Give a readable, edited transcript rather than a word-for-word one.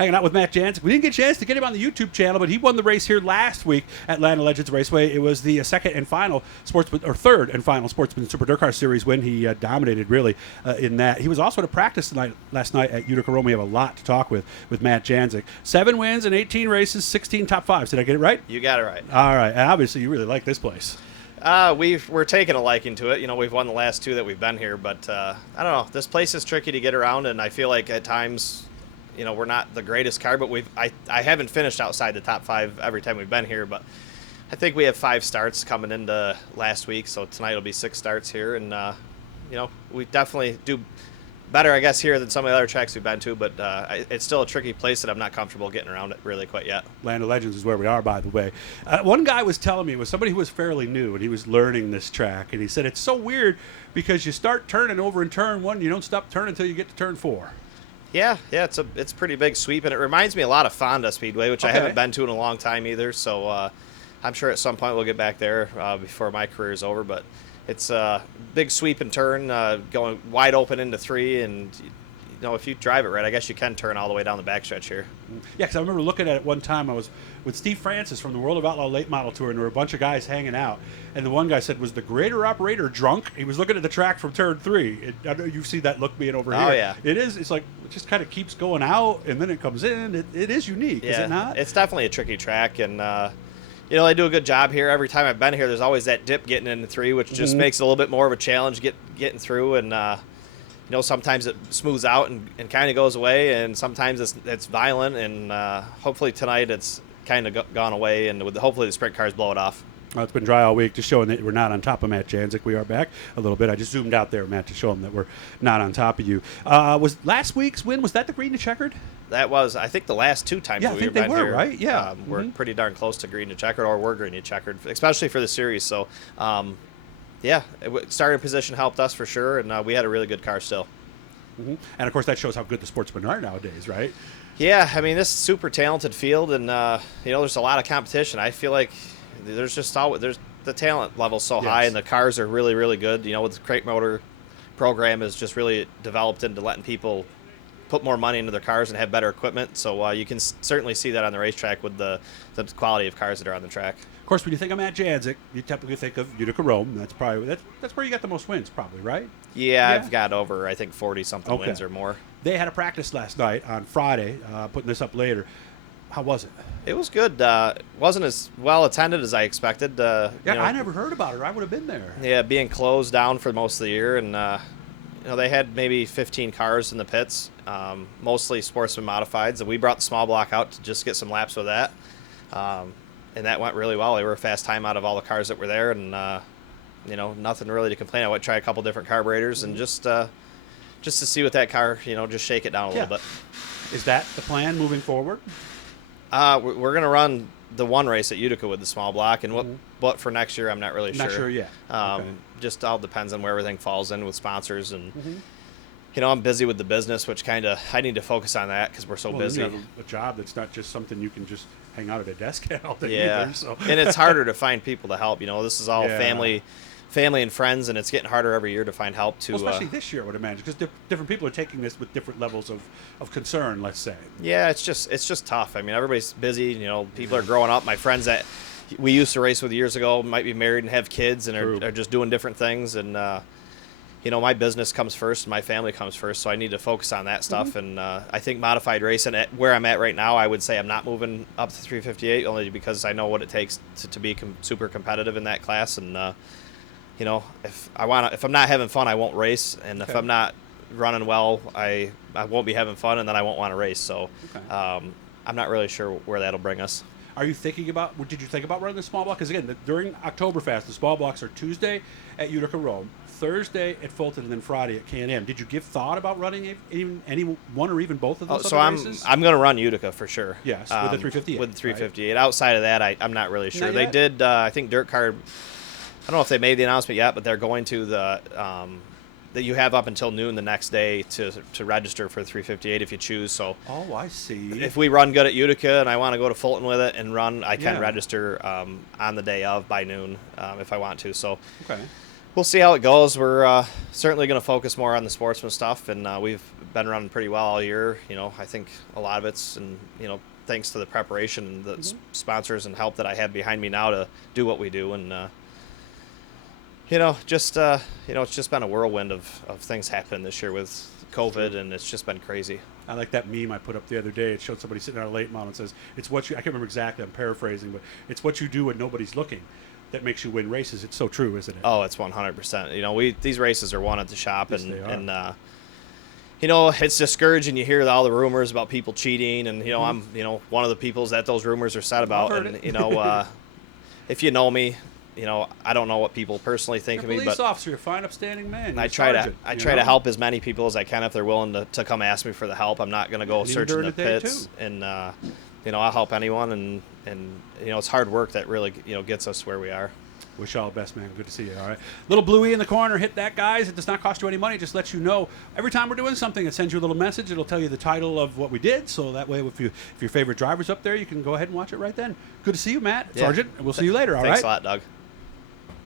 hanging out with Matt Janczuk. We didn't get a chance to get him on the YouTube channel, but he won the race here last week at Atlanta Legends Raceway. It was the third and final Sportsman Super DIRTcar Series win. He dominated really in that. He was also at a practice last night at Utica Rome. We have a lot to talk with Matt Janczuk. 7 wins in 18 races, 16 top fives. Did I get it right? You got it right. All right. And obviously, you really like this place. We're taking a liking to it. We've won the last 2 that we've been here, but I don't know. This place is tricky to get around, and I feel like at times, we're not the greatest car, but I haven't finished outside the top 5 every time we've been here, but I think we have 5 starts coming into last week, so tonight will be 6 starts here, and we definitely do better, I guess, here than some of the other tracks we've been to, but it's still a tricky place that I'm not comfortable getting around it really quite yet. Land of Legends is where we are, by the way. One guy was telling me, it was somebody who was fairly new, and he was learning this track, and he said it's so weird because you start turning over in turn 1, you don't stop turning until you get to turn 4. Yeah, it's a pretty big sweep, and it reminds me a lot of Fonda Speedway, which I haven't been to in a long time either, so I'm sure at some point we'll get back there before my career is over, but it's a big sweep and turn, going wide open into 3, and if you drive it right, I guess you can turn all the way down the backstretch here. Yeah, because I remember looking at it one time. I was with Steve Francis from the World of Outlaw Late Model Tour, and there were a bunch of guys hanging out. And the one guy said, was the grader operator drunk? He was looking at the track from turn 3. I know you see that look being over here. Oh, yeah. It is. It's like it just kind of keeps going out, and then it comes in. It is unique, is it not? It's definitely a tricky track, and they do a good job here. Every time I've been here, there's always that dip getting into 3, which just makes it a little bit more of a challenge getting through. And sometimes it smooths out and kind of goes away, and sometimes it's violent. And hopefully tonight it's kind of gone away, and hopefully the sprint cars blow it off. Well, it's been dry all week, just showing that we're not on top of Matt Janczuk. We are back a little bit. I just zoomed out there, Matt, to show him that we're not on top of you. Was last week's win, was that the green to checkered? That was, I think, the last 2 times that we've been here. Right? Yeah. We're pretty darn close to green to checkered, or we're green to checkered, especially for the series. So, starting position helped us for sure, and we had a really good car still. And, of course, that shows how good the sportsmen are nowadays, right? Yeah, I mean, this is a super talented field, and, there's a lot of competition. I feel like there's the talent level so high, and the cars are really, really good. With the crate motor program is just really developed into letting people put more money into their cars and have better equipment. So you can certainly see that on the racetrack with the quality of cars that are on the track. Of course, when you think of Matt Janczuk, you typically think of Utica Rome. That's where you got the most wins, probably, right? Yeah, I've got over, I think, 40-something wins or more. They had a practice last night on Friday, putting this up later. How was it? It was good. It wasn't as well attended as I expected. I never heard about it. I would have been there. Yeah, being closed down for most of the year, and they had maybe 15 cars in the pits, mostly sportsman modifieds, and we brought the small block out to just get some laps with that, and that went really well. They were a fast time out of all the cars that were there, and nothing really to complain. I went try a couple different carburetors and just to see what that car, just shake it down a little bit. Is that the plan moving forward? We're going to run the one race at Utica with the small block, and what for next year, I'm not really sure. Not sure yet. Just all depends on where everything falls in with sponsors, and I'm busy with the business, which I need to focus on that because we're so busy. You have a job that's not just something you can just hang out at a desk all day. Yeah, either, so. And it's harder to find people to help. This is all family and friends, and it's getting harder every year to find help to. Well, especially this year, I would imagine, because different people are taking this with different levels of concern. Let's say. Yeah, it's just tough. I mean, everybody's busy. People are growing up. My friends that we used to race with years ago might be married and have kids, and are just doing different things. And my business comes first, and my family comes first, so I need to focus on that stuff. And I think modified racing, at where I'm at right now, I would say I'm not moving up to 358 only because I know what it takes to be super competitive in that class. And if I'm not having fun, I won't race, and if I'm not running well, I won't be having fun, and then I won't want to race. So I'm not really sure where that'll bring us. Are you thinking about? Did you think about running the small block? Because again, during OktoberFAST, the small blocks are Tuesday at Utica Rome, Thursday at Fulton, and then Friday at Can-Am. Did you give thought about running any one or even both of those? Races? I'm going to run Utica for sure. Yes, with the 358. With the 358. Right? Outside of that, I'm not really sure. They did. I think DIRTcar. I don't know if they made the announcement yet, but they're going to that you have up until noon the next day to register for 358 if you choose. So I see. If we run good at Utica and I want to go to Fulton with it and run, I can register on the day of by noon if I want to. So we'll see how it goes. We're certainly going to focus more on the sportsman stuff, and we've been running pretty well all year. You know, I think a lot of it's, and you know, thanks to the preparation and the sponsors and help that I have behind me now to do what we do. And you know, just you know, it's just been a whirlwind of things happening this year with COVID, and it's just been crazy. I like that meme I put up the other day. It showed somebody sitting on a late model and says, "It's what you." I can't remember exactly. I'm paraphrasing, but it's what you do when nobody's looking that makes you win races. It's so true, isn't it? Oh, it's 100%. You know, these races are won at the shop, Yes, and they are. and you know, it's discouraging. You hear all the rumors about people cheating, and you know, I'm you know one of the people that those rumors are said about. heard And it. you know, if you know me, you know, I don't know what people personally think You're of a me, police but officer, you're a fine, upstanding man. I You're a try sergeant, I you try to know? help as many people as I can if they're willing to come ask me for the help. I'm not going to go And even searching during the the day, pits, too. and you know, I'll help anyone, and you know, it's hard work that really you know gets us where we are. Wish you all the best, man. Good to see you. All right. Little Bluey in the corner. Hit that, guys. It does not cost you any money. It just lets you know every time we're doing something. It sends you a little message. It'll tell you the title of what we did. So that way, if your favorite driver's up there, you can go ahead and watch it right then. Good to see you, Matt. Yeah. Sergeant. And we'll see you later. All right. Thanks a lot, Doug.